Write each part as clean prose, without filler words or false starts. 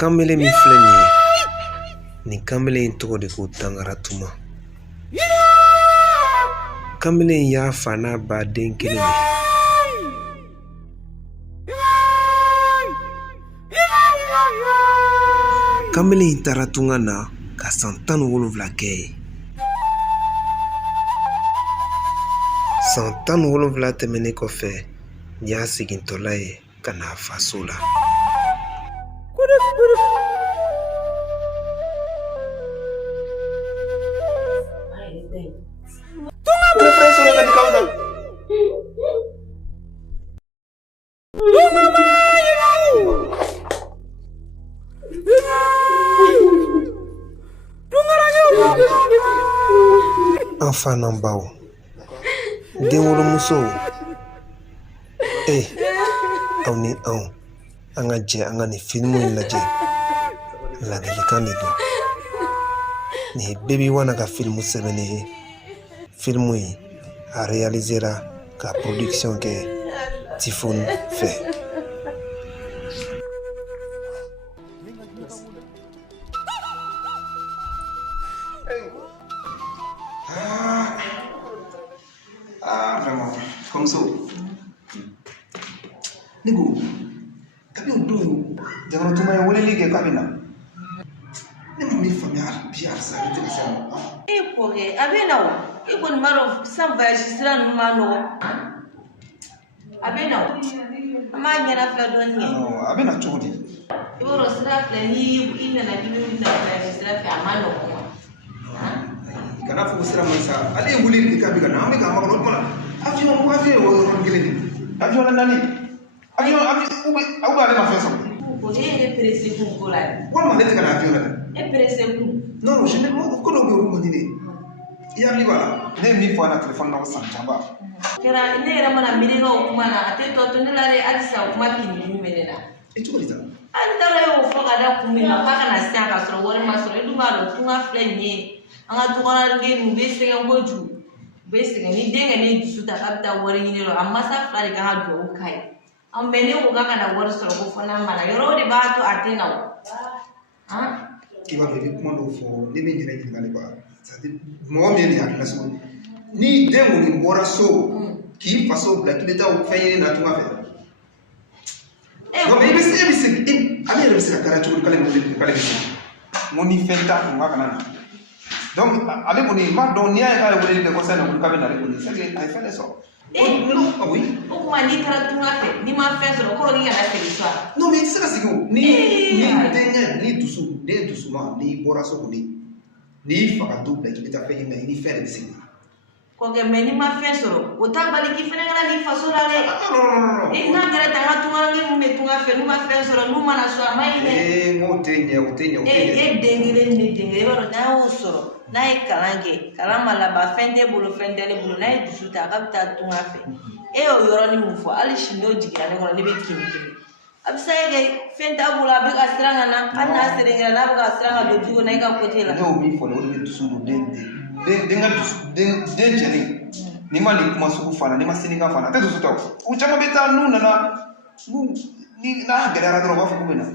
Kamele min filɛ nin ye, nin kamele in tɔgɔ de ko Tangaratuma. Kamele in y'a fa n'a ba den kelen de. Kamele in taara tunga na ka san 17 kɛ ye. San 17 tɛmɛnen kɔfɛ, n y'a segintɔla ye ka n'a faso la. An fa n'an baw, den wolomusow, aw ni anw, an ka jɛ an ka nin filimu in lajɛ. Ladilikan de don. Nin ye Baby One ka filimu sɛbɛnnen ye. Filimu in a réalisera ka production kɛ Typhoon fɛ. Vraiment, comme ça. Nigo, kabi udu, jangan cuma yang boleh lihat kabina. Ni mami familiar biar saya itu bisa. Porque abenao, ikon maro sam vajisra numano. Abenao, amanya na fla donia. No, abena chudi. Iboro sra fla ni ina na dinu na vajisra fa amano. Kana fu sira mansa, ali nguli kabi kana ame kama kono mana. Avion ko avion o ngeli. Avion la nani? Avion au ba ma fesa. Ko e presse ku ko la. Wa ma nete kana avion la. E presse ku. Non, je ne ko do ko ngini. Ya mi bala. Ne mi fo na telephone na san chamba. Kera ne era mana miriro kuma na ate to ne la re adisa kuma kini mi menena. E chukuri ta. Andara yo fo kada kumi na paka na sanga soro wori masoro edu malo tunga flenye. Anga tukana nge mbe senga ngoju. Basic ni denga ni dusuta kabita wari ni ro amma sa fari ga hado kai am bene ko ga kana wari soro ko fona mala yoro de ba to atena ha ki ba be kuma do fo ni be jira jira ne ba sa di mo me ni akla so ni dengo ni bora so ki faso bla ki beta o faye na tuma fe no me be se ami re se kara churu kale mo kale be mo ni fenta ko ga kana na. Donc, allez, on est mal donné à la volée de conseil dans le cabinet. C'est que a fait ça. Non, oui. Pourquoi ni traduire fait ni ma fait sur le corps ni à la télévision. Non, mais c'est ça c'est que ni dernier ni doucement ni boraso ni faka double qui t'a fait ni faire des signes. Ko ke meni ma fait sur o tabali ki fene ngana ni faso la le. Non. E na gara tanga tunga ngi mu tunga fe nu ma fait sur nu mana so mai ne. Mo tenya. E dengire ni dengire ro na o soro. Na e kalange kalama la ba fende bulu fende le bulu na e dusuta kabita tunga fe e o yoro ni mufo ali shindo jigira ne kono ne be kini abisa ye fenta bula be ka stranga na anna serengira na be ka stranga do jugo na ka kotela ne o mi fo le be dusu do den jeni ni mali kuma suku fana ni masininga fana te dusuta u chama beta nu na ni na gara do ba fu bena.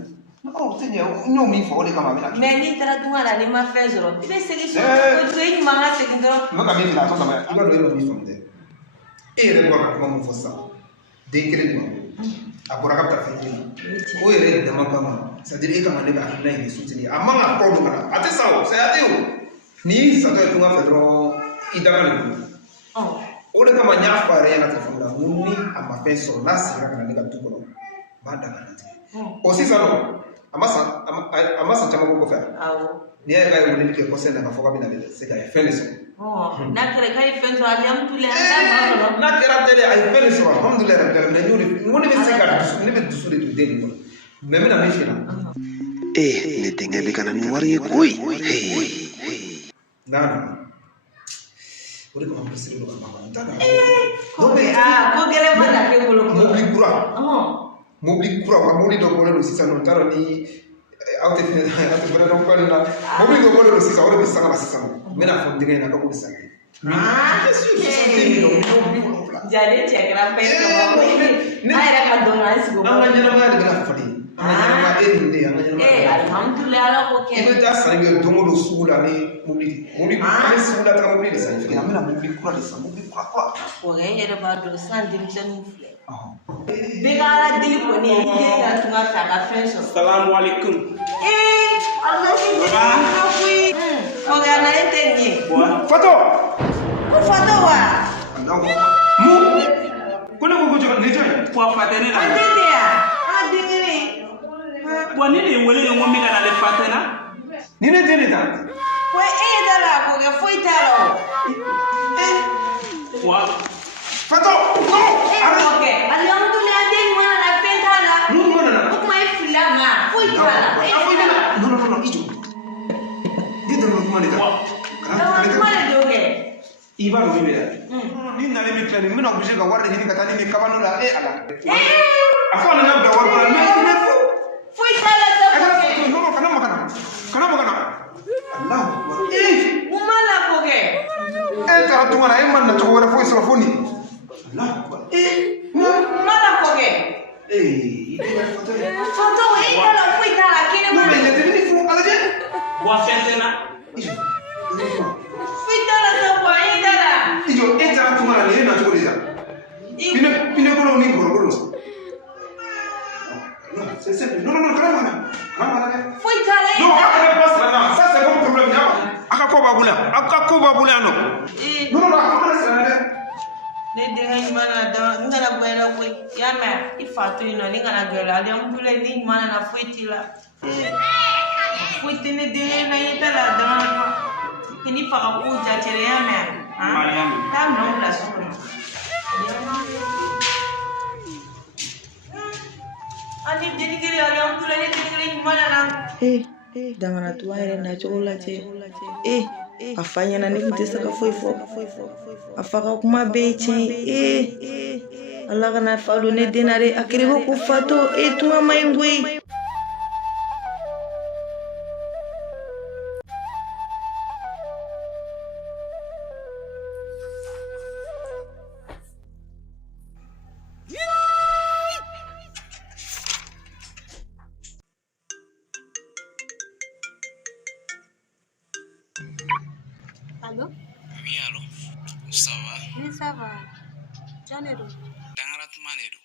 Oh, tenya, nyo mi fo le kama bina. Mais ni traduire na ni ma fait zoro. Ibe segi so ko tu e manga segi zoro. Maka mi na to sama. Iba do mi fo de. E re ko ko mo fo sa. De kere ni mo. Akora kapta fe ni. O re de makama. Ça dire kama ne ba na ni soutenir. Amanga ko do kana. Ate sa o, sa ate o. Ni sa to tunga fe ro idagani. Oh. O de kama nya fa re na telefone da muni ama fe so na sira kana ne ka tuko. Ba da kana te. O si sa no. Amasa chama ko fa awo ni ay kay woni ke ko sen na foka bina de se kay fele so na kare kay fen so alhamdulillah anda na kera tele ay fele so alhamdulillah rabbil alamin nyuri woni be se ka ni be dusu de de ni me mina me fina ne tenga be kana ni wari koy nana ori ko am pesiri do ba ba ntada ko gele mala ke bolo mobili kura mobili do bolo sisa no taro ni awte fere do ko na mobili do bolo sisa ore be sanga sisa mena fo dinga na ko sanga jadi cek rapi ko ay ra ka do na sigo anga nyana ma de na fadi alhamdulillah ala ko I bɛ taa sanni kɛ don o don sugu la ni mobili an bɛ sugu la taga mobili de san feere an bɛna mobili kura de san mobili kura o kɛ e yɛrɛ b'a dɔn san denmisɛnninw filɛ bɛɛ ka ala deli kɔni ye den ka tunga fɛ a ka fɛn sɔrɔ salamualaikum ala si tɛ koyi o kɛ ala e tɛ nin ye Fato ko Fato wa mu ko ne ko ko jɔ ne jɔ ye Puan fatene a la den de ya a den kelen Puan ni de wele ngo mi kana le fatena ni ne den de ta ko e ye da la ko kɛ foyi t'a la Puan Fato ko o kɛ alhamdulillah den mana na fɛn t'a la mun mana na o kuma e filila ma foyi t'a la e filila non i jɔ ni dama kuma de ta kuma de don kɛ I b'a dɔn min bɛ yan ni nali min filɛ nin n bɛna obligé ka wari de ɲini ka taa ni nin kabano la e ala a fɔ a nana bila wari kɔnɔ mais foyi t'a la sa ko kɛ non kana makana Allahu akbar mun b'a la ko kɛ e taara tunga na e ma na cogo wɛrɛ foyi sɔrɔ fo nin Allahu akbar mun b'a la ko kɛ Fato e t'a la foyi t'a la kelen non ma mais jateminɛ fo ala jɛ Puan fentena foyi t'a la sa ko e t'a la i jɔ e taara tunga na nin e na cogo de la pinɛ kolo ni bɔrɔbɔrɔ c'est simple non kana makana dɛ foyi t'a la non a kana pas là ça c'est mon problème ya a ka ko b'a bolo yan a ka ko b'a bolo yan nɔ non a kana sira dɛ ne denkɛ ɲuman nana dɔrɔn n kana bɔ yɛrɛ koyi i y'a mɛn i fa to yen nɔ ne kana gɛrɛ la alhamdulillah ni ɲuman nana foyi t'i la foyi tɛ ne denkɛ na i t'a la dɔrɔn k'i ni fa ka kow jatɛrɛ i y'a mɛn taa minɛnw bila so kɔnɔ ani deni kelen alhamdulillah ne deni kelen ɲuman nana Damanatuba yɛrɛ nacogo lajɛ a fa ɲɛna ne kun tɛ se ka foyi fɔ a fa ka kuma bɛɛ ye tiɲɛ ye ala kana fa don ne den na dɛ a kɛra ko Fato tunga ma ɲi koyi Allô? Oui, allô? Ça va? Oui, ça va. J'en ai deux. Dangara tumane do.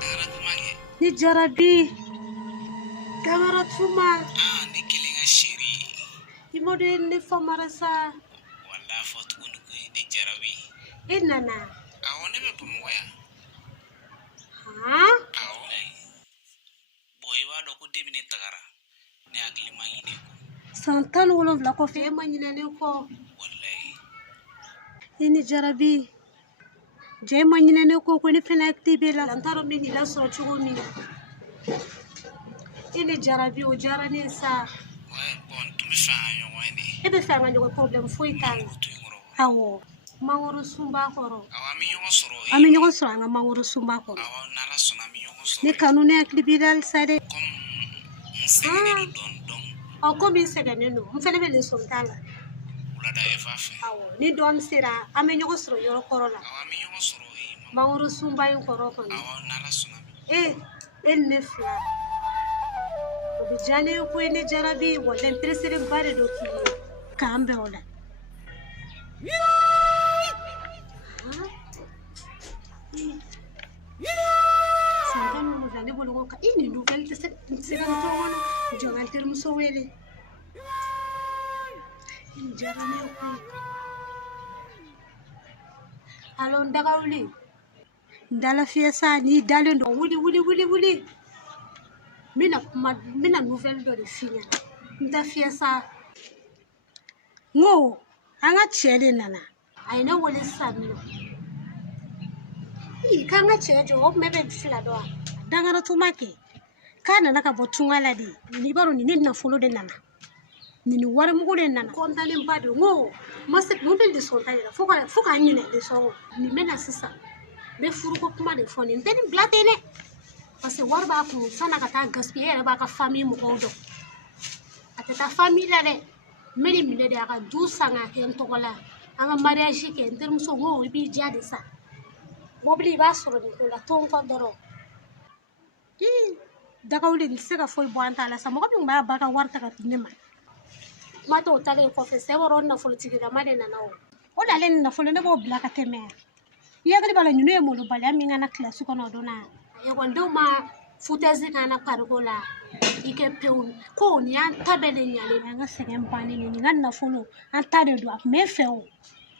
Dangara tumane. Ni jarabi. Dangara tuma. Ah, ni kilinga shiri. Imodo ne famarasa. Walla fotu ko ni jarabi. Nana. Awo ne be pomo ya. Ha? Awo. Boy wa do ko debi ne tagara. Ne akili mangine ko. Santan wolonfila kɔfɛ e ma ɲinɛlen kɔ. Wallahi. I ni jarabi. Jɛ ma ɲinɛlen kɔ ko ne fɛnɛ hakili b'e la. N t'a dɔn n bɛ nin lasɔrɔ cogo min na. I ni jarabi o diyara ne ye sa. Ouais, bon, tu me fais un ɲɔgɔn ye. E bɛ fɛ an ka ɲɔgɔn problème foyi t'a la. Awɔ. Mangoro sun b'a kɔrɔ. Awɔ, an bɛ ɲɔgɔn sɔrɔ. An bɛ ɲɔgɔn sɔrɔ an ka mangoro sun b'a kɔrɔ. Awɔ, n'Ala sɔnna an bɛ ɲɔgɔn sɔrɔ. Ne kanu ne hakili b'i la halisa dɛ. Comme n sɛgɛnnen don dɔɔni. Komi n sɛgɛnnen don n fɛnɛ bɛ leçon t'a la. Wulada ye fa fɛ. Awɔ ni dɔɔnin sera an bɛ ɲɔgɔn sɔrɔ yɔrɔ kɔrɔ la. Awɔ, an bɛ ɲɔgɔn sɔrɔ yen. Mangoro sunba in kɔrɔ kɔni. Awɔ, n'Ala sɔnna. E ni ne fila o bɛ diya ne ye ko ye ne jarabi wala n pereselenba de don k'i ye k'an bɛn o la. San tan ni wolonwula ne bolo ko ka i nin nouvelle tɛ se ka n to kɔnɔ jɔ n ka n terimuso wele. Nin diyara ne ye koyi. Allo n dagawuli n dalafiya sa n'i dalen don wuli n bɛna nouvelle dɔ de f'i ɲɛna n tɛ fiya sa. N ko an ka cɛ de nana a ye ne wele sisan nɔ. K'an ka cɛ jɔ o tuma e bɛ fila dɔn wa? Dangara tuma kɛ k'a nana ka bɔ tunga la de nin b'a dɔn nin ne nafolo de nana nin warimugu de nana kɔntanenba de n ko mobili de sɔn ta yɛrɛ fo k'a ɲinɛ de sɔn nin bɛna sisan n bɛ furuko kuma de fɔ nin tɛ nin bila ten dɛ parce que wari b'a kun san'a ka taa gaspiller e yɛrɛ b'a ka famille mɔgɔw dɔn a tɛ taa famille la dɛ n bɛ nin minɛ de a ka du san k'a kɛ n tɔgɔ la an ka mariage kɛ n terimuso n ko i b'i diya de sa mobili i b'a sɔrɔ nin ko la to n kɔ dɔrɔn dagawle ni se ka foyi bɔ an ta la sa mɔgɔ min b'a ba ka wari ta ka di ne ma ma t'o talen kɔfɛ sɛ wɔrɔ nafolotigilama de nana o de ale ni nafolo ne b'o bila ka tɛmɛ yan i hakili b'a la ɲinu ye molobaliya min kana kilasi kɔnɔ o don na ekɔlidenw ma futɛsi kana pariko la i kɛ pewu ko nin y'an ta bɛɛ de ɲalen an ka sɛgɛn bannen nin ka nafolo an ta de don a tun bɛ fɛ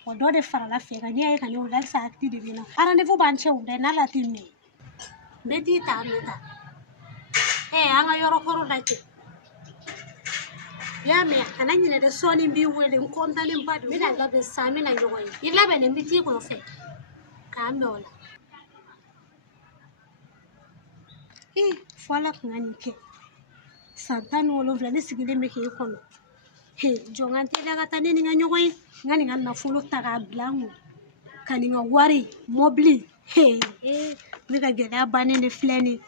o dɔ de farala fɛ kan n'i y'a ye ka ne wuli halisa hakili de bɛ na rendez-vous b'an cɛ o bɛɛ n'ala tɛ mɛn n bɛ t'i ta an bɛ ta an ka yɔrɔ kɔrɔ lajɛ i y'a mɛn kana ɲinɛ dɛ sɔɔni b'i wele n kɔntanenba don n bɛna labɛn sisan an bɛna ɲɔgɔn ye i labɛnnen n bɛ t'i nɔfɛ k'an mɛn o la fɔ ala kun ka nin kɛ san 17 ne sigilen bɛ k'e kɔnɔ jɔn ka teliya ka taa ne ni n ka ɲɔgɔn ye n ka nin ka nafolo ta k'a bila n kun ka nin ka wari mɔbili ne ka gɛlɛya bannen de filɛ nin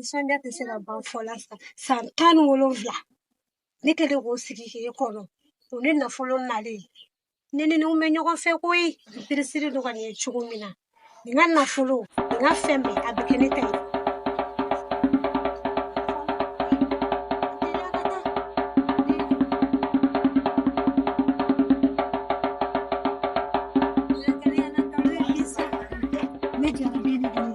nisɔndiya tɛ se ka ban fɔ la san 17 ne kɛlen k'o sigi k'e kɔnɔ o ne nafolo nalen ne ni ninnu bɛ ɲɔgɔn fɛ koyi peresiri don ka nin ye cogo min na nin ka nafolo nin ka fɛn bɛɛ a bɛ kɛ ne ta ye ne jarabi ni dun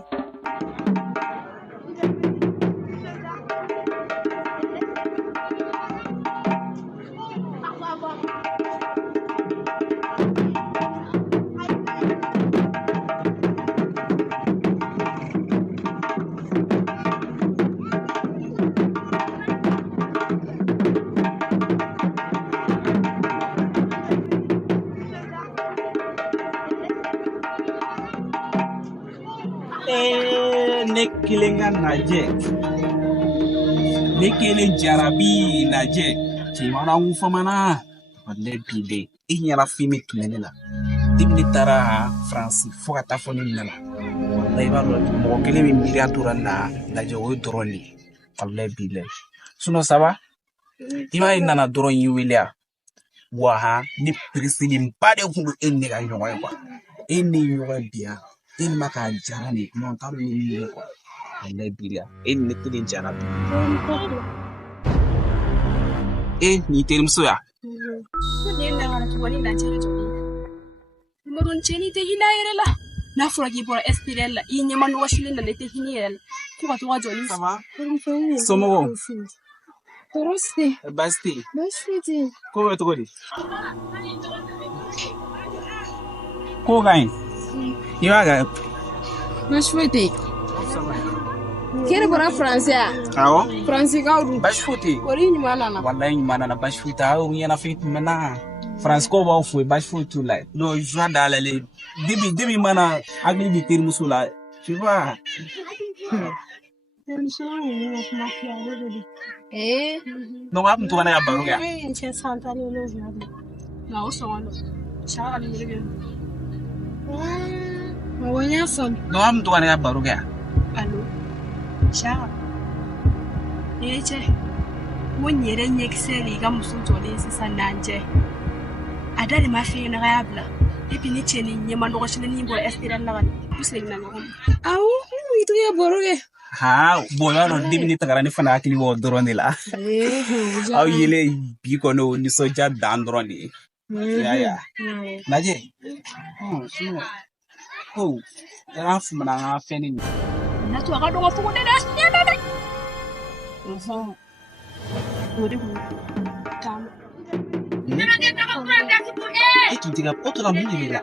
ne kelen ka najɛ ne kelen jarabi najɛ cɛmana n famana wale bile i ɲɛna fimi tun bɛ ne la debi ne taara faransi fo ka taa fɔ ne nana wala i b'a dɔn mɔgɔ kelen min miiriya tora na lajɛ o ye dɔrɔn de wale bile sinon ça va i b'a ye nana dɔrɔn y'i wele a wa ne peresilenba de kun don e ni ne ka ɲɔgɔn ye quoi e ni ɲɔgɔn biya e ni ma k'a jara ne non t'a dɔn ne ni ye quoi wale bile e ni ne kelen jara bi ni terimuso ya Modon cheni te hina yɛrɛ la n'a fɔra k'i bɔra SPL la i ɲɛma nɔgɔsilen na ne tɛ hinɛ yɛrɛ la fo ka to ka jɔni ça va somɔgɔw tɔɔrɔ si tɛ baasi tɛ yen baasi tɛ ko bɛ cogo di ko ka ɲi i b'a kɛ baasi foyi tɛ yen k'e bɔra faransi ya awɔ faransi kaw dun baasi foyi tɛ yen wari ɲuman nana walayi ɲuman nana baasi foyi tɛ aw ɲɛnafin tun bɛ na faransikɔw b'aw fo yen baasi foyi t'u la non joie dayɛlɛlen debi mana hakili bɛ terimuso la tu vois donc a tun to ka ne ka baro kɛ na o sɔngɔ don saka ni yɛrɛ bɛ awɔ n y'a faamu donc a tun to ka ne ka baro kɛ allo saka ni ye cɛ ko n yɛrɛ ɲɛkisɛ de i ka muso jɔlen sisan n'an cɛ a da de ma fɛ ɲɛna k'a y'a bila et puis ni cɛ ni ɲɛma nɔgɔsilen ni bɔra SPL la ka u seginna ɲɔgɔn ma awɔ i tɔgɔ ye baro kɛ bon i b'a dɔn debi ne tagara ne fana hakili b'o dɔrɔn de la aw yelen bi kɔni o nisɔndiya dan dɔrɔn de ye yaya lajɛ ko an fumana an ka fɛn ni na to a ka dɔgɔ fogo ne da ɲɛna dɛ o de kun taama e tun tɛ ka o tora mun de b'i la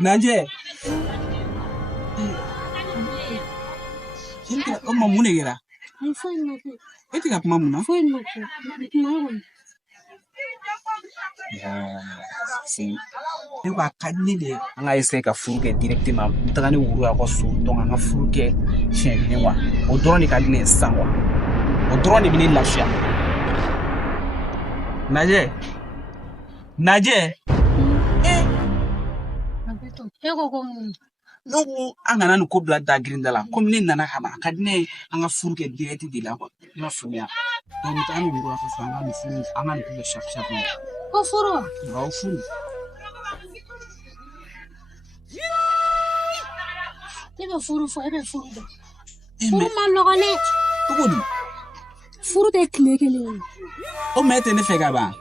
Najɛ o ma mun de kɛra E tɛ ka kuma mun na? Foyi ma kɛ. Kuma kɔni. Ne ko a ka di ne de ye an ka essayer ka furu kɛ directement n taga ni woro a ka so donc an ka furu kɛ siɲɛ kelen quoi o dɔrɔn de ka di ne ye sisan quoi o dɔrɔn de bɛ ne lafiya. Najɛ E ko ko mun? ne ko an kana nin ko bila da girinda la komi ne nana ka na a ka di ne ye an ka furu kɛ direct de la quoi i m'a faamuya donc n taga ni woro a ka so an ka nin furu an ka nin kɛ chaque chaque mois. Ko furu wa? Awɔ furu. E bɛ furu fɔ e bɛ furu dɔn. Furu ma nɔgɔn dɛ. Cogo di? Furu tɛ tile kelen ye. O mɛ tɛ ne fɛ ka ban.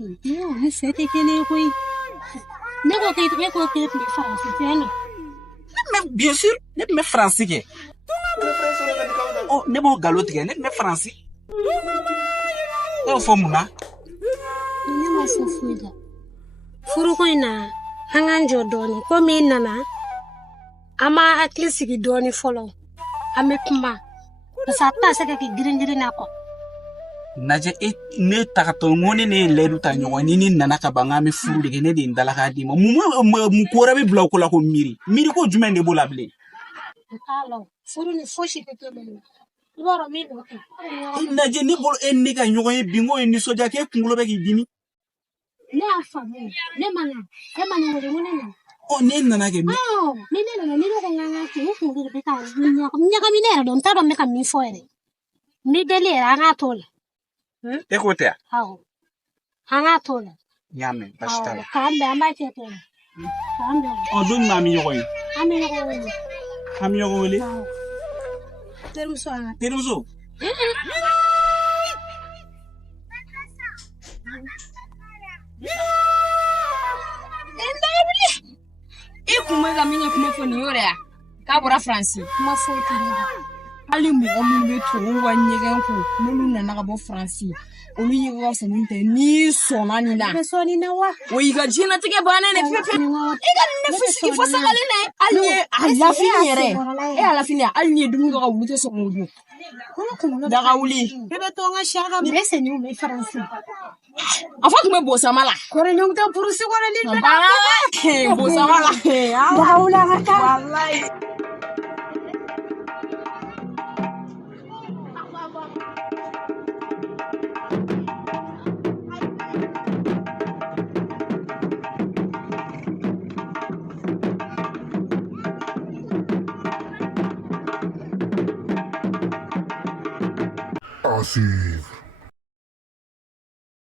Ne fɛ tɛ kelen ye koyi. Ne ko k'e tun bɛ Faransi tɛ na. Bien sûr ne tun bɛ Faransi kɛ. Ne b'o nkalon tigɛ ne tun bɛ Faransi. E y'o fɔ mun na? Ne ma fɔ foyi la. Furuko in na an k'an jɔ dɔɔnin komi i nana an ma hakili sigi dɔɔnin fɔlɔ an bɛ kuma parce que a tɛna se ka kɛ girin na kɔ. Najɛ ne tagatɔ n ko ne ye layidu ta ɲɔgɔn ni ne nana ka ban n k'an bɛ furu de kɛ ne de ye n dala k'a d'i ma mun ko wɛrɛ bɛ bila o ko la ko miiri ko jumɛn de b'o la bilen. N t'a lɔn furu ni fosi tɛ kelen ye i b'a dɔn min b'o kɛ. Najɛ ne bolo e ne ka ɲɔgɔn ye bi n ko ye nisɔndiya k'e kunkolo bɛ k'i dimi. Ne y'a faamu ne ma na e ma na wele ko ne nana. Ne nana kɛ min? Ni ne nana ni ne ko n k'an ka kɛ n kunkolo de bɛ ka ɲagami ne yɛrɛ dɔn n t'a dɔn n bɛ ka min fɔ yɛrɛ n bɛ deli yɛrɛ an k'a to la. E ko tɛ wa? Awɔ an k'a to la. N y'a mɛn baasi t'a la. K'an bɛn an b'a kɛ ten k'an bɛn. Don min an bɛ ɲɔgɔn ye. An bɛ ɲɔgɔn wele. An bɛ ɲɔgɔn wele. Terimuso an ka. Terimuso. I kun bɛ ka min kɛ kuma fɔ nin y'o de ya k'a bɔra Faransi. Kuma foyi tɛ ne la. Hali mɔgɔ minnu bɛ tubabuw ka ɲɛgɛn ko n'olu nana ka bɔ Faransi olu y'i ka fisa min tɛ n'i sɔnna nin na. I bɛ sɔn nin na wa? O y'i ka diɲɛlatigɛ bannen de pewu. I ka nin ne fɔ sagalen na ye hali ni ye a lafili yɛrɛ e y'a lafili hali ni ye dumuni kɛ ka wuli tɛ sɔn k'o dun. Daga wuli. E bɛ to n ka siyaka bɛ se nin bɛ Faransi. A fɔ tun bɛ Bosama la. Kɔrɔlenw tɛ purusi kɔrɔ ni bɛ. Bosama la. Daga wuli an ka taa. Walayi. Asif.